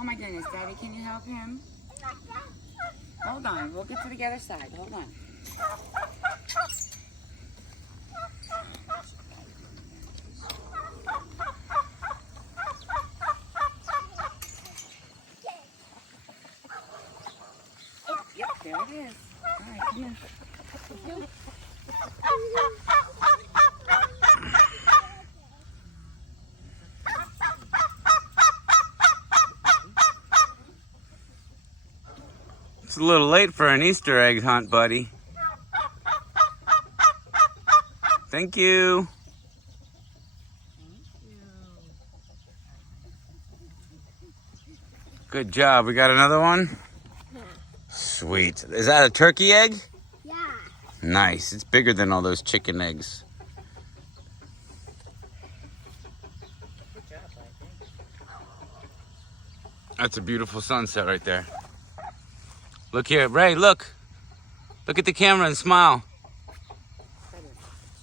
Oh my goodness, Daddy, can you help him? Hold on, we'll get to the other side. Hold on. Oh, yep, there it is. All right, come here. It's a little late for an Easter egg hunt, buddy. Thank you. Good job. We got another one? Sweet. Is that a turkey egg? Yeah. Nice. It's bigger than all those chicken eggs. That's a beautiful sunset right there. Look here. Ray, look. Look at the camera and smile.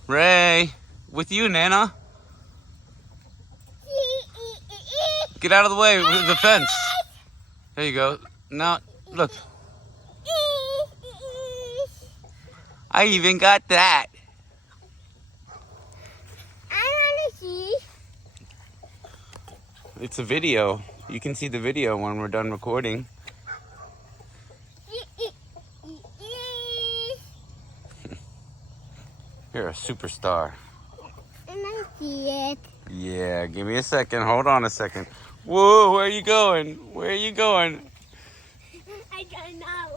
Ray, with you, Nana. Get out of the way with the fence. There you go. Now, look. I even got that. I want to see. It's a video. You can see the video when we're done recording. You're a superstar. I want to see it. Yeah, give me a second. Hold on a second. Whoa, where are you going? Where are you going? I don't know.